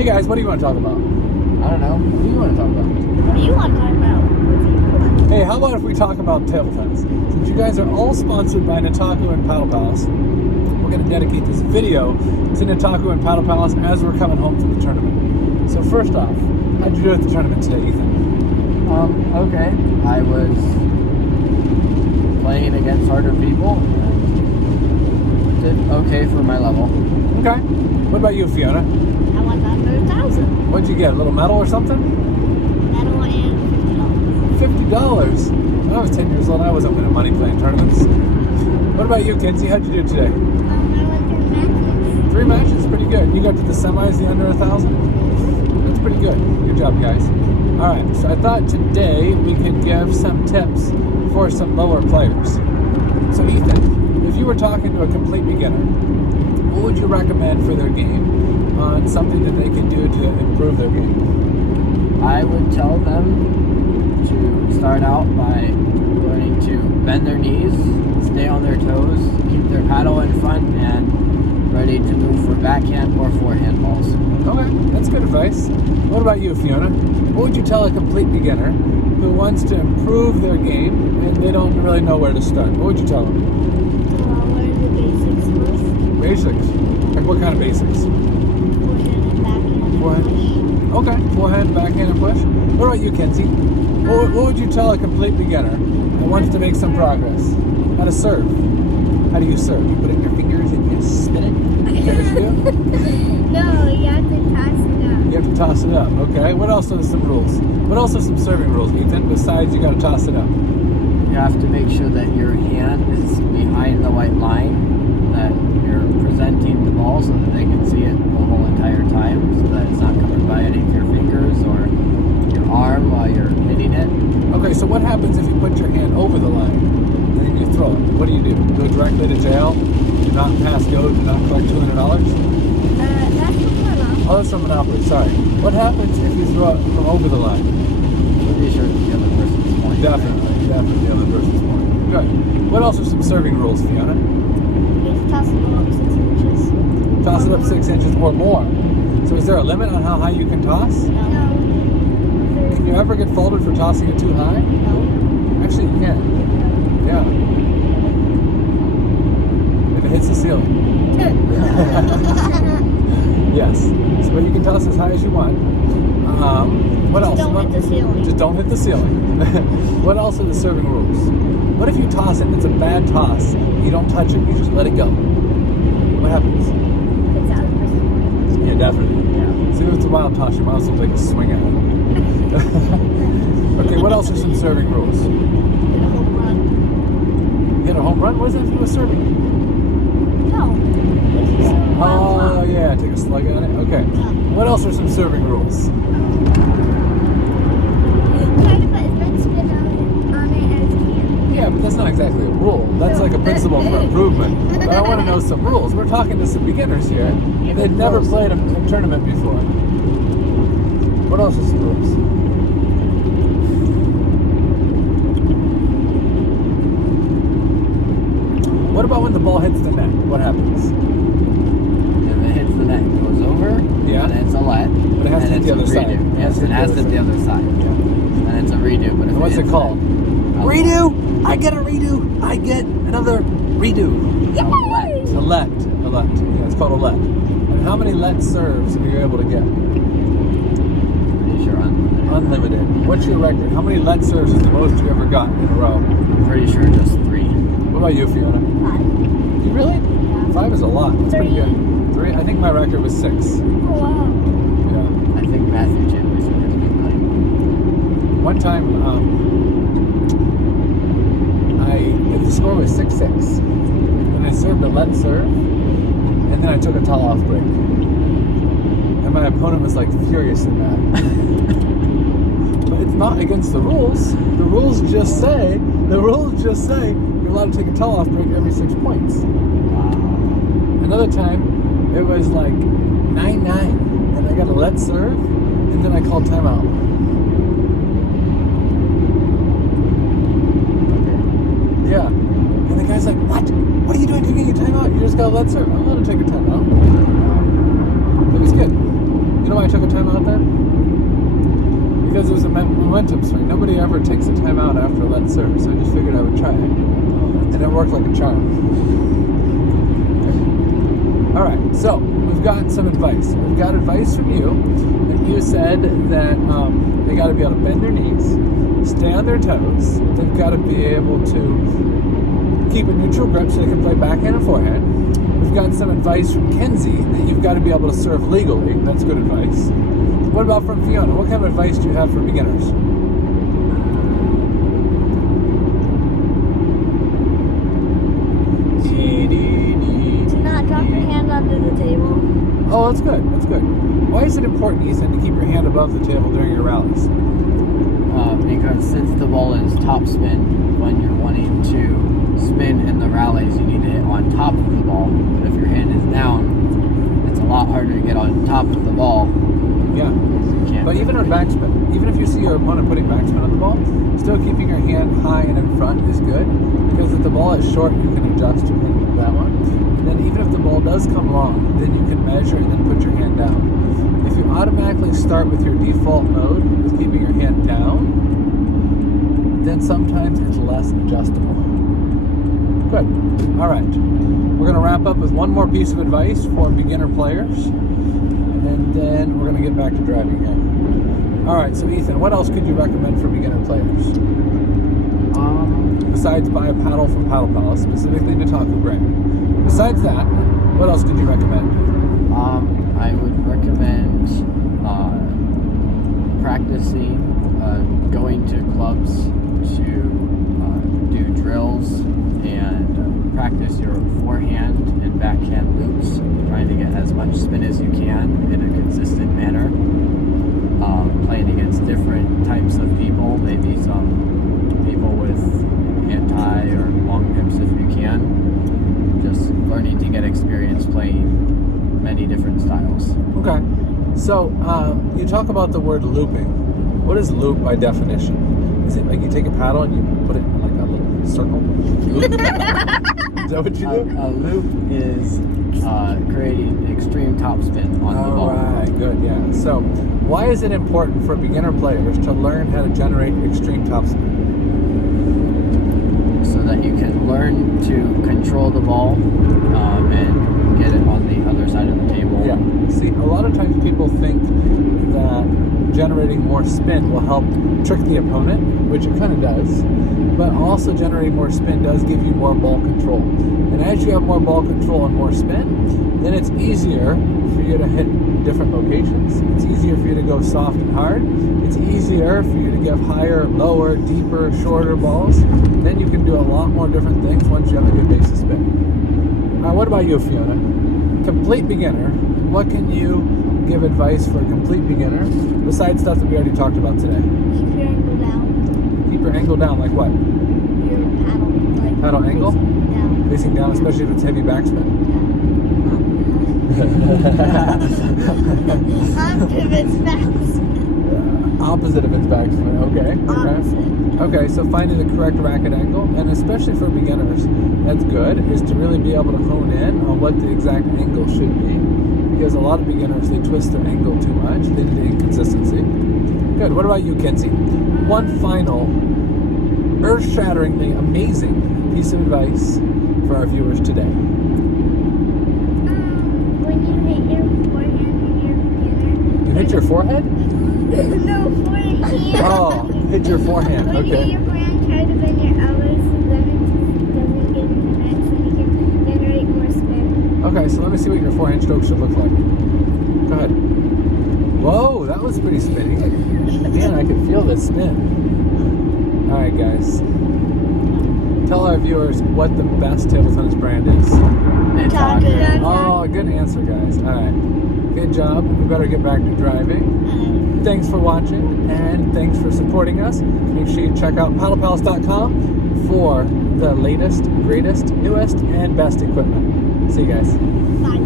Hey guys, what do you want to talk about? I don't know. What do you want to talk about? What do you want to talk about? Hey, how about if we talk about table tennis? Since you guys are all sponsored by Nataku and Paddle Palace, we're going to dedicate this video to Nataku and Paddle Palace as we're coming home from the tournament. So first off, how'd you do at the tournament today, Ethan? Okay. I was playing against harder people and did okay for my level. Okay. What about you, Fiona? I won $100,000. What'd you get? A little medal or something? Medal and $50. When I was 10 years old, I wasn't winning money playing tournaments. What about you, Kenzie? How'd you do today? I won 3 matches. 3 matches, pretty good. You got to the semis, the under 1,000? That's pretty good. Good job, guys. All right, so I thought today we could give some tips for some lower players. So Ethan, if you were talking to a complete beginner, what would you recommend for their game on something that they can do to improve their game? I would tell them to start out by learning to bend their knees, stay on their toes, keep their paddle in front, and ready to move for backhand or forehand balls. Okay, that's good advice. What about you, Fiona? What would you tell a complete beginner who wants to improve their game and they don't really know where to start? What would you tell them? Learn the basics first. Basics? Like what kind of basics? Forehand and backhand. Forehand. Okay, forehand, backhand, and push. What about you, Kenzie? What would you tell a complete beginner who wants to make some progress? How to serve? How do you serve? You put it in your fingers and you spin it? Is that what you do? No, you have to toss it up. You have to toss it up, okay? What else are some rules? What else are some serving rules, Ethan, besides you got to toss it up? You have to make sure that your hand is behind the white line, that you're presenting the ball so that they can see it the whole entire time, so that it's not coming by any of your fingers or your arm while you're hitting it. Okay, so what happens if you put your hand over the line and then you throw it? What do? Go directly to jail? Do not pass go? Do not collect $200? That's the one. Oh, that's from Monopoly, sorry. What happens if you throw it from over the line? Pretty sure it's the other person's point. Definitely the other person's point. Good. What else are some serving rules, Fiona? You have to toss the ball up 6 inches. Toss it up 6 inches or more. So is there a limit on how high you can toss? No. Can you ever get folded for tossing it too high? No. Actually, you can. Yeah. If it hits the ceiling. Yes. So, but you can toss as high as you want. What else? Don't hit the ceiling. Just don't hit the ceiling. What else are the serving rules? What if you toss it and it's a bad toss? You don't touch it, you just let it go. What happens? It's out of person. Yeah, definitely. Yeah. See, if it's a wild toss, you might as well take a swing at it. Okay, what else are some serving rules? Hit a home run. Hit a home run? What does that have to do with serving? No. Oh, yeah, take a slug at it. Okay. What else are some serving rules? Try to put as much spin on it as you can. Yeah, but that's not exactly a rule. That's like a principle for improvement. But I want to know some rules. We're talking to some beginners here. They've never played a tournament before. What else are some rules? What about when the ball hits the net? What happens? If it hits the net, it goes over, Yeah. and it's a let. But it has to hit the other side. Yes, it has to hit the other side. Yeah. And it's a redo. But if And what's it hits called? a Redo! I get a redo! I get another redo. A let. A let. A let. Yeah, it's called a let. And how many let serves are you able to get? Pretty sure unlimited. Unlimited. What's your record? How many let serves is the most you ever got in a row? I'm pretty sure just 3. What about you, Fiona? 5. You really? Yeah. 5 is a lot. That's pretty 3. good. 3? I think my record was 6. Oh, wow. Yeah. I think Matthew Chambliss would have been 9. One time, the score was 6-6. And I served a let serve, and then I took a tall off break. And my opponent was like furious at that. But it's not against the rules. The rules just say you're allowed to take a tall off break every 6 points. Another time, it was like 9-9, and I got a let serve, and then I called timeout. Yeah. And the guy's like, what? What are you doing taking a timeout? You just got a let serve. I'm allowed to take a timeout. It was good. You know why I took momentum swing. Nobody ever takes a time out after a let serve, so I just figured I would try it. And it worked like a charm. All right, so we've got some advice. We've got advice from you. And you said that they got to be able to bend their knees, stay on their toes. They've got to be able to keep a neutral grip so they can play backhand and forehand. We've got some advice from Kenzie that you've got to be able to serve legally. That's good advice. What about from Fiona? What kind of advice do you have for beginners? To not drop your hand onto the table. Oh, that's good. That's good. Why is it important, Ethan, to keep your hand above the table during your rallies? Because since the ball is topspin, when you're wanting to spin in the rallies, you need to hit on top of the ball. But if your hand is down, it's a lot harder to get on top of the ball. Yeah. You can't. But even on backspin, even if you see your opponent putting backspin on the ball, still keeping your hand high and in front is good. Because if the ball is short, you can adjust your hand to that one. And then even if the ball does come long, then you can measure and then put your hand down. If you automatically start with your default mode, with keeping your hand down, then sometimes it's less adjustable. Good. All right. We're going to wrap up with one more piece of advice for beginner players, and then we're going to get back to driving here. All right. So, Ethan, what else could you recommend for beginner players? Besides buy a paddle from Paddle Palace, specifically to Taco Brand. Besides that, what else could you recommend? I would recommend practicing, going to clubs to do drills and practice your forehand and backhand loops, trying to get as much spin as you can in a consistent manner. Playing against different types of people, maybe some people with anti or long pips if you can. Just learning to get experience playing many different styles. Okay. So, you talk about the word looping. What is loop by definition? Is it like you take a paddle and you put it in like a little circle? Is that what you do? A loop is creating extreme topspin on the ball. All right, good, yeah. So, why is it important for beginner players to learn how to generate extreme topspin? So that you can learn to control the ball and get it on the other side of the table. Yeah. See, a lot of times people think that generating more spin will help trick the opponent, which it kind of does, but also generating more spin does give you more ball control. And as you have more ball control and more spin, then it's easier for you to hit different locations. It's easier for you to go soft and hard. It's easier for you to give higher, lower, deeper, shorter balls. Then you can do a lot more different things once you have a good base of spin. What about you, Fiona? Complete beginner, what can you give advice for a complete beginner besides stuff that we already talked about today? Keep your angle down. Keep your angle down, like what? Your paddle. Like Paddle angle? Down. Facing down, especially if it's heavy backspin. Opposite of its backspin. Okay. Okay, so finding the correct racket angle, and especially for beginners, that's good, is to really be able to hone in on what the exact angle should be. Because a lot of beginners, they twist their angle too much. They need inconsistency. Good. What about you, Kenzie? One final, earth-shatteringly amazing piece of advice for our viewers today. When you hit your forehand when you're a beginner. You hit your forehead? No, forehand. Oh, hit your forehand. When you hit Okay. your forehand, try to bend your elbows so then it doesn't get into the net so you can generate more spin. Okay, so let me see what your forehand stroke should look like. Go ahead. Whoa, that was pretty spinny. Man, I could feel the spin. All right, guys. Tell our viewers what the best table tennis brand is. It's Akron. Oh, good answer, guys. All right. Good job. We better get back to driving. Thanks for watching, and thanks for supporting us. Make sure you check out paddlepalace.com for the latest, greatest, newest, and best equipment. See you guys. Bye.